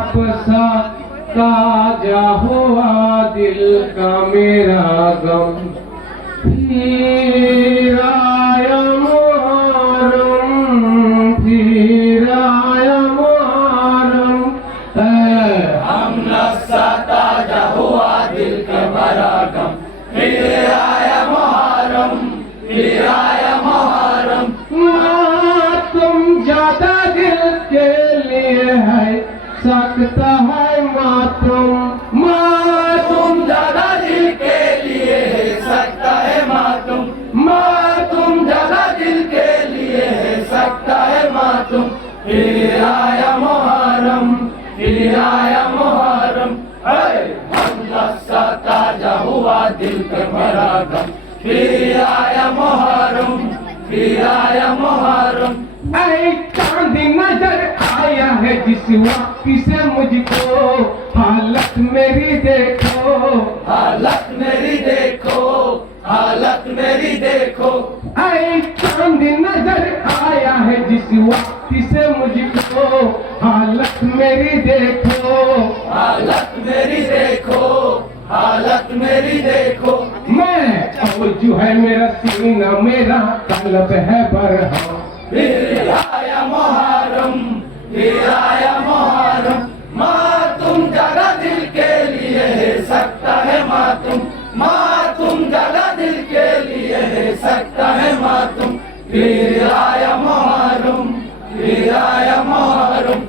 वापसा ताजा हुआ दिल का मेरा गम। फिर आया मुहर्रम, फिर आया मुहर्रम, हमनसा ताजा हुआ दिल का भरा गम। फिर आया मुहर्रम, फिर आया मुहर्रम। तुम ज्यादा दिल के लिए है सकता है मातम, तुम ज्यादा दिल के लिए है सकता है मातुम। तुम ज्यादा दिल के लिए है सकता है मातुम। फिर आया मुहर्रम, फिर आया मुहर्रम। हमनसा ताजा हुआ दिल का भरा गम। फिर आया मुहर्रम, फिर आया मुहर्रम। ऐ चांद नजर आया है जिस वक्त से मुझको, हालत मेरी देखो, हालत मेरी देखो, हालत मेरी देखो। ऐ चांद नजर आया है जिस वक्त से मुझको, हालत मेरी देखो, हालत मेरी देखो, हालत मेरी देखो। मैं और जो है मेरा सीना मेरा तलब है बरहम। फिर आया मुहर्रम, फिर आया मुहर्रम। तुम जगह दिल के लिए है सकता है मातुम। तुम जगह दिल के लिए है सकता है मातुम। फिर आया मुहर्रम, फिर आया मुहर्रम।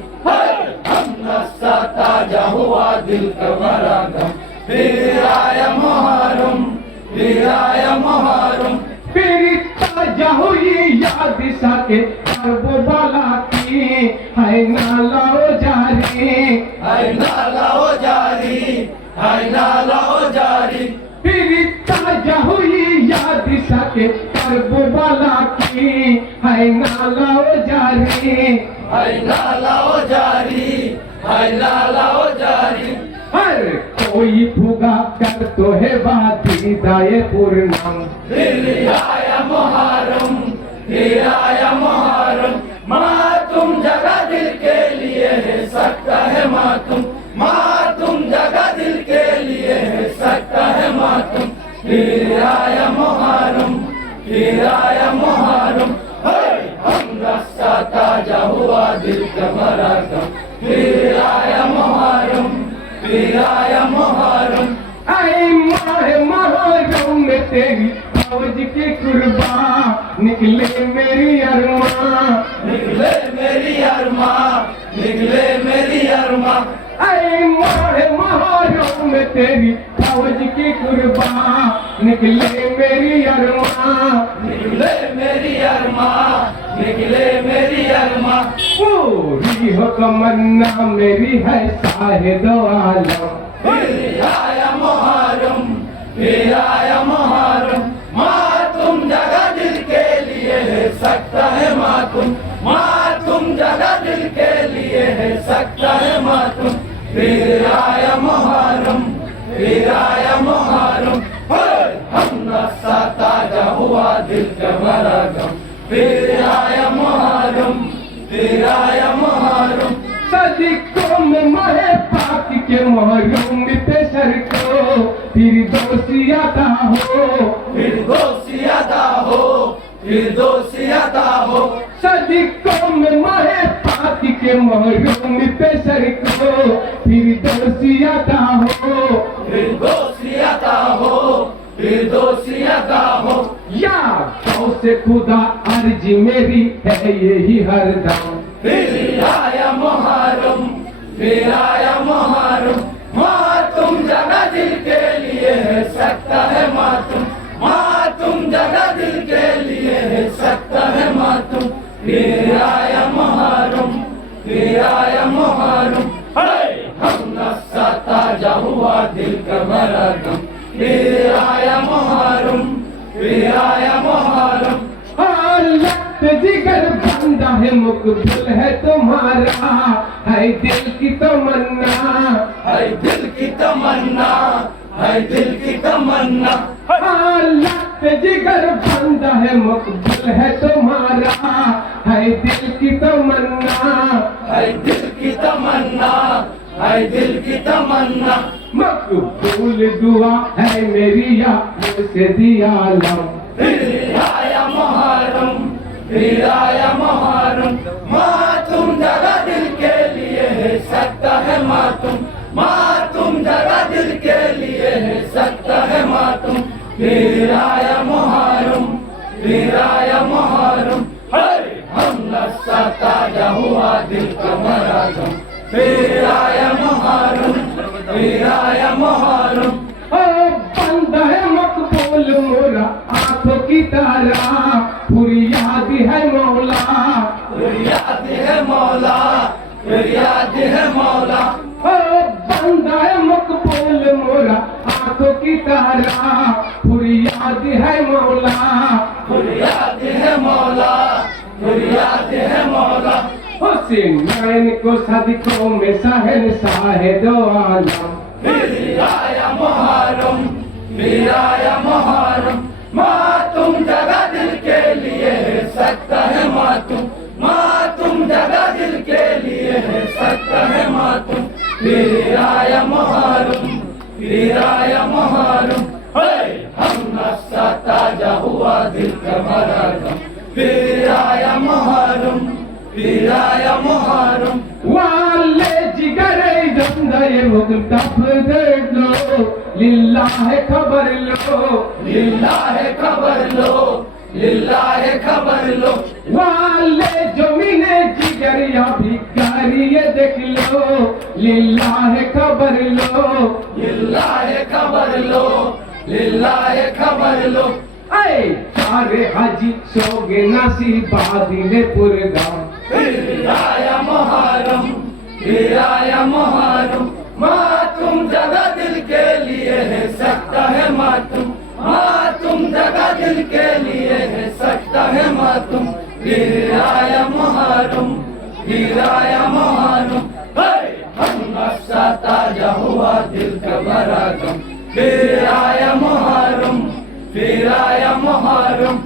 हमनसा ताजा हुआ दिल का भरा गम। फिर आया मुहर्रम, फिर आया मुहर्रम। फिर ताजा हुई याद साके वो बाला की, है नाला ओ जारी, है नाला ओ जारी, है नाला ओ जारी। फिर ताजा हुई याद साके वो बाला की, है नाला ओ जारी, है नाला ओ जारी, है नाला ओ जारी। हर कोई फुगा कर तो है बाती दाए पूर्णम। फिर आया मुहर्रम, फिर आया मुहर्रम। तुम जगह दिल के लिए है सकता है मातुम। तुम जगह दिल के लिए है सकता है मातुम। फिर आया मुहर्रम, फिर आया मुहर्रम। हमनसा ताजा हुआ दिल का भरा गम। फिर आया मुहर्रम, फिर आया मुहर्रम। ऐ माहे मुहर्रम में तेरी फौज की कुर्बान, निकले मेरी अरमां, निकले मेरी अरमां, निकले मेरी अरमां। ऐ माहे मुहर्रम में तेरी फौज की कुर्बान, निकले मेरी अरमां, निकले मेरी अरमां, निकले मेरी अरमां। पूरी हो तमन्ना मेरी है साहिद आलम। फिर आया मुहर्रम, फिर आया मुहर्रम। तुम जगह दिल के लिए है सकता है मातुम। तुम जगह दिल के लिए है सकता है मातुम। फिर आया मुहर्रम, फिर आया मुहर्रम। हमनसा ताजा हुआ दिल का भरा गम। फिर आया मुहर्रम, फिर आया मुहर्रम। सदिकों में मरे पाक के मुहर्रम पे सर को, फिर दोषी अदा हो, फिर दोषी अदा हो, फिर दोषी अदा हो। सदिकों में मरे पाक के मुहर्रम पे सर को, फिर दोषी अदा हो, फिर दोषी अदा हो, फिर दोषी अदा हो। या कौ से खुदा अर्जी मेरी है यही हरदम। फिर आया मुहर्रम, फिर आया मुहर्रम। तुम जगह दिल के लिए है सकता है मातुम। तुम जगह दिल के लिए है सकता है मातुम। फिर आया मुहर्रम, फिर आया मुहर्रम। हमनसा ताजा हुआ दिल का भरा गम। फिर आया मुहर्रम, फिर आया मुहर्रम। हालत जिगर बंदा है मुकबल है तुम्हारा, है दिल की तमन्ना, है दिल की तमन्ना, है दिल की तमन्ना। हालत जिगर बंदा है मुकबल है तुम्हारा, है दिल की तमन्ना, है दिल की तमन्ना, है दिल की तमन्ना, मकबूल दुआ है मेरी या मुझसे दिया लम। फिर आया मुहर्रम, फिर आया मुहर्रम, मातुम जगा दिल के लिए है सकता है मातुम, मातुम जगा दिल के लिए है सकता है मातुम। फिर आया मुहर्रम, फिर आया मुहर्रम, हमला सा ताजा हुआ दिल का मराठम। फिर आया मुहर्रम, फिर आया मुहर्रम, बंदा है मकबूल मोरा आंखों की तारा, फरियाद है मौला, फरियाद है मौला, फरियाद है मौला, बंदा है मकबूल मोरा आंखों की तारा, फरियाद है मौला, फरियाद है मौला, फरियाद है मौला। हुसैन नैन को सदकों में शहंशाह दो आलम। फिर आया मुहर्रम, फिर आया मुहर्रम, मातुम जगा दिल के लिए है सकता है मातुम, मातुम जगा दिल के लिए है सकता है मातुम। फिर आया मुहर्रम, फिर आया मुहर्रम, हम नशा ताजा हुआ दिल का मराठम। फिर आया मुहर्रम, फिर आया मुहर्रम, वाले जिगरे जंदे मुक्तफ दे लो, लिल्लाह खबर लो, लिल्लाह खबर लो, लिल्लाह खबर लो। वाले जमीने जिगरिया भिखारी ये देख लो, लिल्लाह खबर लो, लिल्लाह खबर लो, लिल्लाह खबर लो। ऐ सारे हाजी सोगे नसीबादिले पुरगाम। फिर आया मुहर्रम, फिर आया मुहर्रम, मातुम जगा दिल के लिए है सकता है मातुम, मातुम जगा दिल के लिए है सकता है मातुम। फिर आया मुहर्रम, फिर आया मुहर्रम, हम नशा ताजा हुआ दिल का मराठम। फिर आया मुहर्रम, फिर आया मुहर्रम,